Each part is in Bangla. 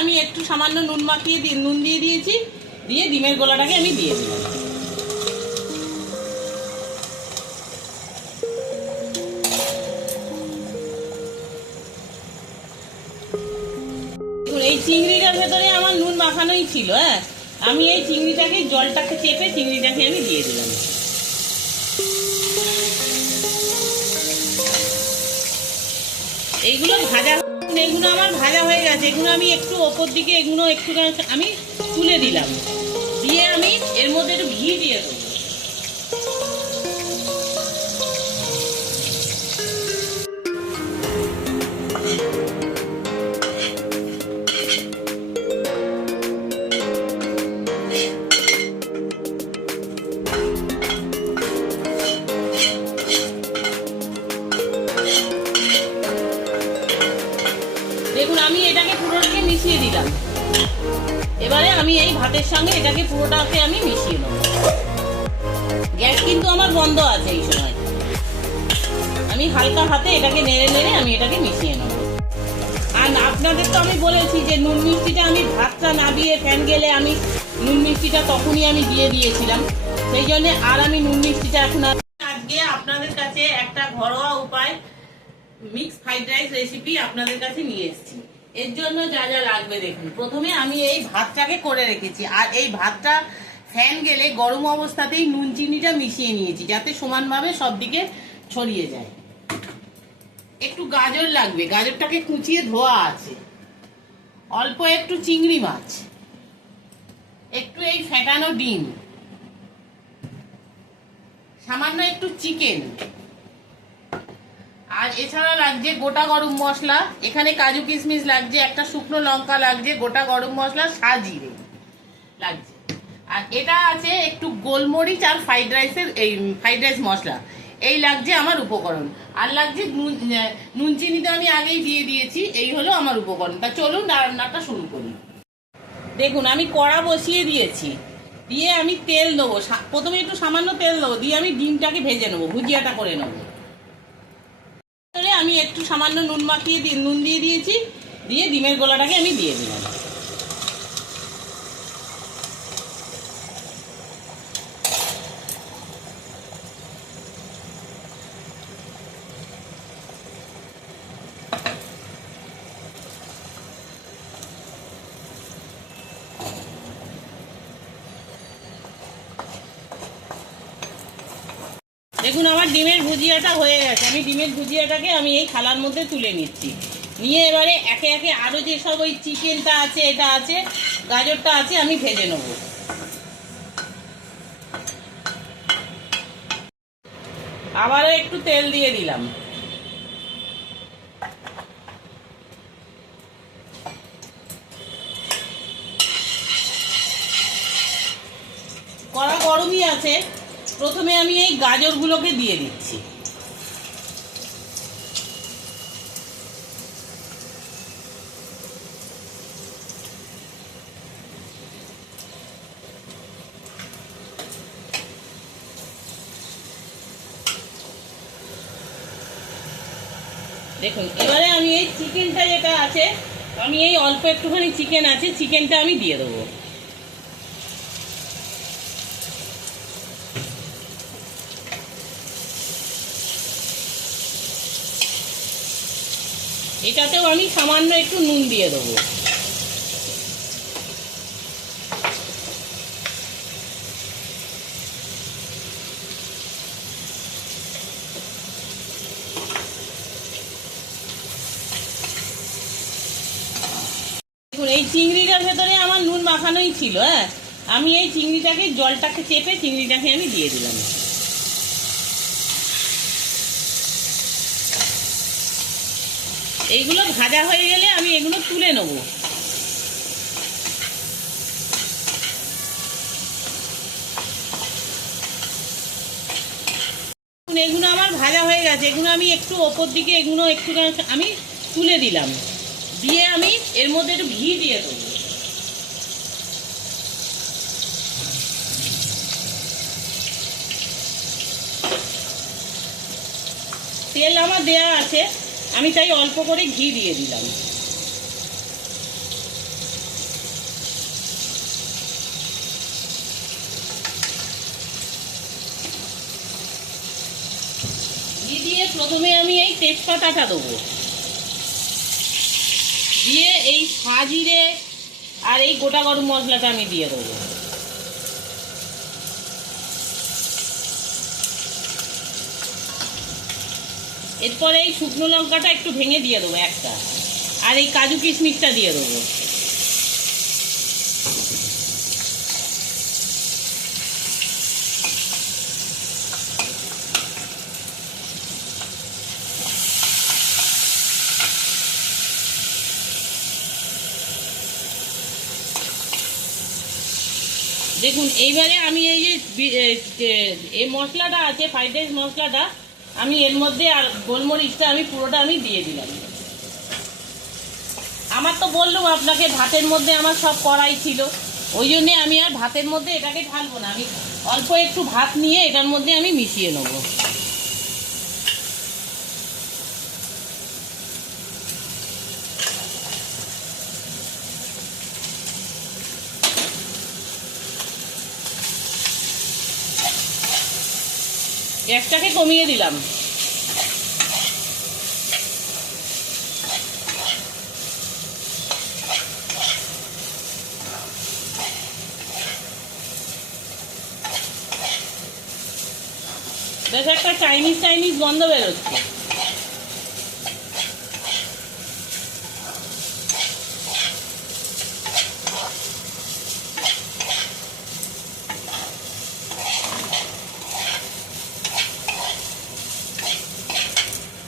আমি একটু সামান্য নুন মাখিয়ে নুন দিয়ে দিয়েছি, দিয়ে ডিমের গোলাটাকে আমি দিয়ে দিলাম। এই চিংড়িটার ভেতরে আমার নুন মাখানোই ছিল। হ্যাঁ, আমি এই চিংড়িটাকে জলটাকে চেপে চিংড়িটাকে আমি দিয়ে দিলাম। এইগুলো ভাজা, এগুলো আমার ভাজা হয়ে গেছে। এগুলো আমি একটু ওপর দিকে এগুলো একটু আমি তুলে দিলাম, দিয়ে আমি এর মধ্যে একটু ঘি দিয়ে দেবো। দেখুন আমি এটাকে পুরোটাকে মিশিয়ে দিলাম। এবারে আমি এই ভাতের সঙ্গে এটাকে পুরোটাকে আমি মিশিয়ে নেব। গ্যাস কিন্তু আমার বন্ধ আছে। এই সময় আমি হালকা হাতে এটাকে নেড়ে নেড়ে আমি এটাকে মিশিয়ে নেব। আর আপনাদের তো আমি বলেছি যে নুন মিষ্টিটা আমি ভাতটা নাবিয়ে ফ্যান গেলে আমি নুন মিষ্টিটা তখনই আমি দিয়ে দিয়েছিলাম। সেই জন্য আর আমি নুন মিষ্টিটা এখন আজকে আপনাদের কাছে একটা ঘরোয়া উপায় মিক্স ফ্রাইড রাইস রেসিপি আপনাদের কাছে নিয়ে এসেছি। এর জন্য যা যা লাগবে দেখুন। প্রথমে আমি এই ভাতটাকে করে রেখেছি, আর এই ভাতটা ফ্যান গেলে গরম অবস্থাতেই নুন চিনিটা মিশিয়ে নিয়েছি যাতে সমানভাবে সব দিকে ছড়িয়ে যায়। একটু গাজর লাগবে, গাজরটাকে কুচিয়ে ধোয়া আছে। অল্প একটু চিংড়ি মাছ, একটু এই ফেটানো ডিম, সামান্য একটু চিকেন, আর এছাড়া লাগছে গোটা গরম মশলা, এখানে কাজু কিশমিশ লাগছে, একটা শুকনো লঙ্কা লাগছে, গোটা গরম মশলা, সাজিরে লাগছে, আর এটা আছে একটু গোলমরিচ আর ফ্রাইড রাইসের এই ফ্রাইড রাইস মশলা। এই লাগছে আমার উপকরণ। আর লাগছে নুন চিনিটা আমি আগেই দিয়ে দিয়েছি। এই হলো আমার উপকরণ। তা চলুন রান্নাটা শুরু করি। দেখুন আমি কড়া বসিয়ে দিয়েছি, দিয়ে আমি তেল দেবো। প্রথমে একটু সামান্য তেল দেবো, দিয়ে আমি ডিমটাকে ভেজে নেবো, ভুজিয়াটা করে নেবো। আমি একটু সামান্য নুন মাখিয়ে নুন দিয়ে দিয়েছি, দিয়ে ডিমের গোলাটাকে আমি দিয়ে দিলাম। দেখুন আমার ডিমের ভুজিয়াটা হয়ে গেছে। আমি ডিমের ভুজিয়াটাকে আমি এই থালার মধ্যে তুলে নিচ্ছি। নিয়ে এবারে একে একে আরও যেসব ওই চিকেনটা আছে, এটা আছে, গাজরটা আছে, আমি ভেজে নেব। আবারও একটু তেল দিয়ে দিলাম। কড়া গরমই আছে। প্রথমে আমি এই গাজরগুলোকে দিয়ে দিচ্ছি। দেখুন এবারে আমি এই চিকেনটা যেটা আছে, আমি এই অল্প একটুখানি চিকেন আছে, চিকেনটা আমি দিয়ে দেবো। এটাতেও আমি সামান্য একটু নুন দিয়ে দেবো। দেখুন এই চিংড়িটার ভেতরে আমার নুন মাখানোই ছিল। হ্যাঁ, আমি এই চিংড়িটাকে জলটাকে চেপে চিংড়িটাকে আমি দিয়ে দিলাম। এইগুলো ভাজা হয়ে গেলে আমি এগুলো তুলে নেব। এগুলো আমার ভাজা হয়ে গেছে। এগুলো আমি একটু ওপর দিকে এগুলো একটু আমি তুলে দিলাম, দিয়ে আমি এর মধ্যে একটু ঘি দিয়ে দেবো। তেল আমার দেয়া আছে, আমি তাই অল্প করে ঘি দিয়ে দিলাম। প্রথমে আমি এই তেজপাতাটা দেবো, দিয়ে এই সাজিরে আর এই গোটা গরম মশলাটা আমি দিয়ে দেবো। এরপরে এই শুকনো লঙ্কাটা একটু ভেঙে দিয়ে দেবো একটা, আর এই কাজু কিশমিশটা দিয়ে দেবো। দেখুন এইবারে আমি এই যে এই মশলাটা আছে, ফ্রাইড রাইস মশলাটা, আমি এর মধ্যে আর গোলমরিচটা আমি পুরোটা আমি দিয়ে দিলাম। আমার তো বললাম আপনাকে ভাতের মধ্যে আমার সব কড়াই ছিল, ওই জন্যে আমি আর ভাতের মধ্যে এটাকে ঢালবো না, আমি অল্প একটু ভাত নিয়ে এটার মধ্যে আমি মিশিয়ে নেবো। গ্যাসটাকে কমিয়ে দিলাম। বেশ একটা চাইনিজ গন্ধ বেরোচ্ছে।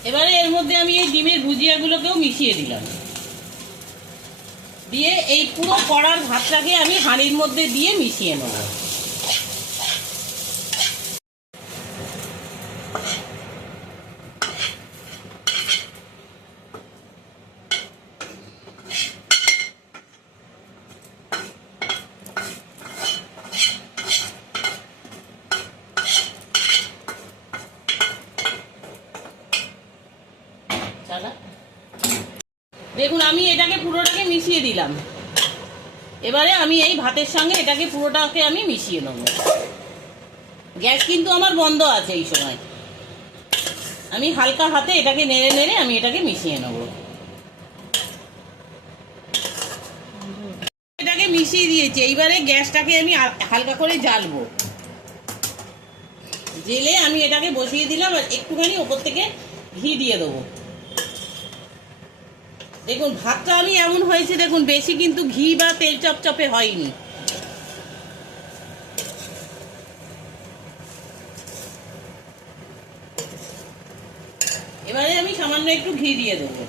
এবারে এর মধ্যে আমি এই ডিমের ভুজিয়াগুলোকেও মিশিয়ে দিলাম, দিয়ে এই পুরো কড়ার ভাতটাকে আমি হাঁড়ির মধ্যে দিয়ে মিশিয়ে নেব। দেখুন আমি এটাকে পুরোটাকে মিশিয়ে দিলাম। এবারে আমি এই ভাতের সঙ্গে এটাকে পুরোটাকে আমি মিশিয়ে নেব। গ্যাস কিন্তু আমার বন্ধ আছে এই সময়। আমি হালকা হাতে এটাকে নেড়ে নেড়ে আমি এটাকে মিশিয়ে নেব। এটাকে মিশিয়ে দিয়েছি, এইবারে গ্যাসটাকে আমি হালকা করে জ্বালবো। জেলে আমি এটাকে বসিয়ে দিলাম, আর একটুখানি ওপর থেকে ঘি দিয়ে দেবো। দেখুন ভাতটা আমি এমন হয়েছে, দেখুন বেশি কিন্তু ঘি বা তেল চপচপে হয়নি। এবারে আমি সামান্য একটু ঘি দিয়ে দেবো।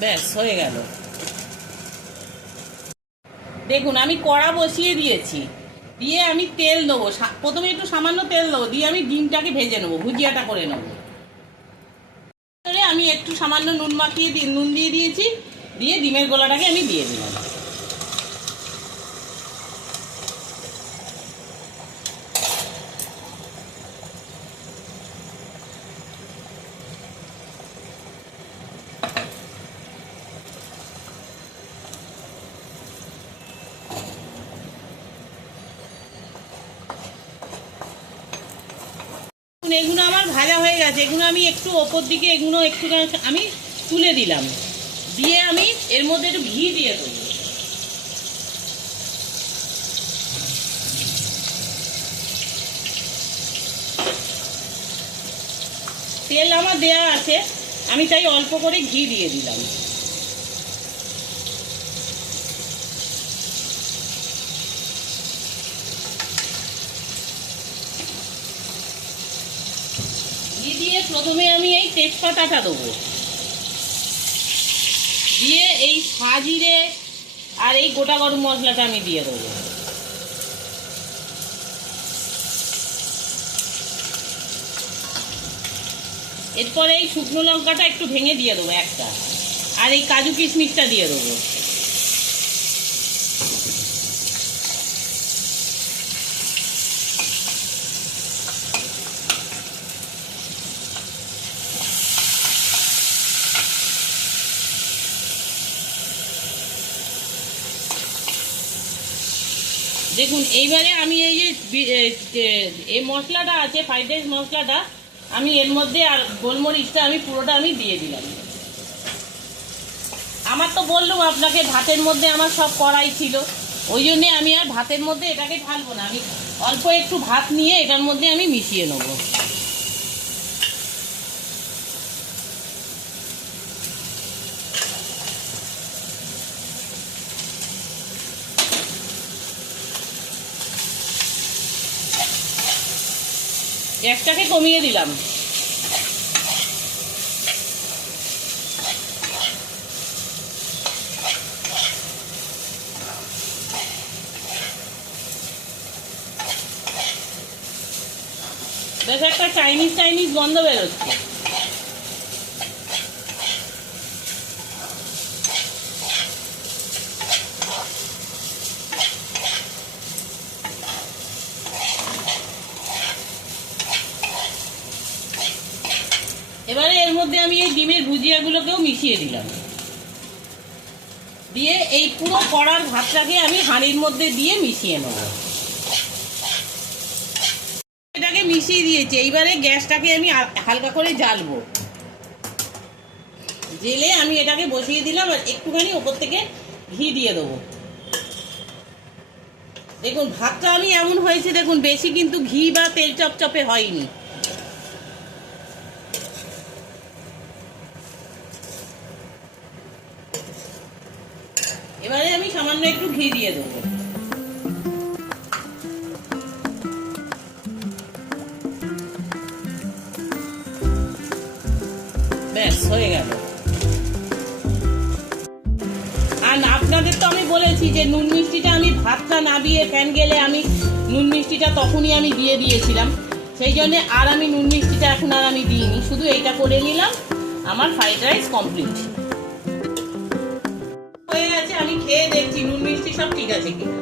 ব্যাস হয়ে গেল। দেখুন আমি কড়া বসিয়ে দিয়েছি, দিয়ে আমি তেল দেবো, প্রথমে একটু সামান্য তেল দেবো, দিয়ে আমি ডিমটাকে ভেজে নেবো, ভুজিয়াটা করে নেবো। আমি একটু সামান্য নুন মাখিয়ে নুন দিয়ে দিয়েছি, দিয়ে ডিমের গোলাটাকে আমি দিয়ে দিলাম। এগুলো আমার ভাজা হয়ে গেছে, এগুলো আমি একটু ওপর দিকে এগুলো একটু আমি তুলে দিলাম, দিয়ে আমি এর মধ্যে একটু ঘি দিয়ে দেবো। তেল আমার দেয়া আছে, আমি তাই অল্প করে ঘি দিয়ে দিলাম। ঘি দিয়ে প্রথমে আমি এই তেজপাতাটা দেবো, দিয়ে এই সাজিরে আর এই গোটা গরম মশলাটা আমি দিয়ে দেবো। এরপরে এই শুকনো লঙ্কাটা একটু ভেঙে দিয়ে দেবো একটা, আর এই কাজু কিশমিশটা দিয়ে দেবো। দেখুন এইবারে আমি এই যে এই মশলাটা আছে, ফ্রাইড রাইস মশলাটা, আমি এর মধ্যে আর গোলমরিচটা আমি পুরোটা আমি দিয়ে দিলাম। আমার তো বললাম আপনাকে ভাতের মধ্যে আমার সব কড়াই ছিল, ওই জন্যে আমি আর ভাতের মধ্যে এটাকে ঢালবো না, আমি অল্প একটু ভাত নিয়ে এটার মধ্যে আমি মিশিয়ে নেব। গ্যাসটাকে কমিয়ে দিলাম। বেশ একটা চাইনিজ গন্ধ বেরোচ্ছে। এবারে এর মধ্যে আমি এই ডিমের ভুজিয়াগুলোকেও মিশিয়ে দিলাম, দিয়ে এই পুরো কড়ার ভাতটাকে আমি হাঁড়ির মধ্যে দিয়ে মিশিয়ে নেব। এটাকে মিশিয়ে দিয়েছি, এইবারে গ্যাসটাকে আমি হালকা করে জ্বালবো। জেলে আমি এটাকে বসিয়ে দিলাম, আর একটুখানি ওপর থেকে ঘি দিয়ে দেবো। দেখুন ভাতটা আমি এমন হয়েছে, দেখুন বেশি কিন্তু ঘি বা তেল চপচপে হয়নি। এবারে আমি সামান্য একটু ঘি দিয়ে দেবো। ব্যাস হয়ে গেল। আর আপনাদের তো আমি বলেছি যে নুন মিষ্টিটা আমি ভাতটা নাবিয়ে ফ্যান গেলে আমি নুন মিষ্টিটা তখনই আমি দিয়ে দিয়েছিলাম, সেই জন্যে আর আমি নুন মিষ্টিটা এখন আর আমি দিইনি, শুধু এইটা করে নিলাম। আমার ফ্রাইড রাইস কমপ্লিট হয়ে গেছে। আমি খেয়ে দেখছি নুন মিষ্টি সব ঠিক আছে কিনা।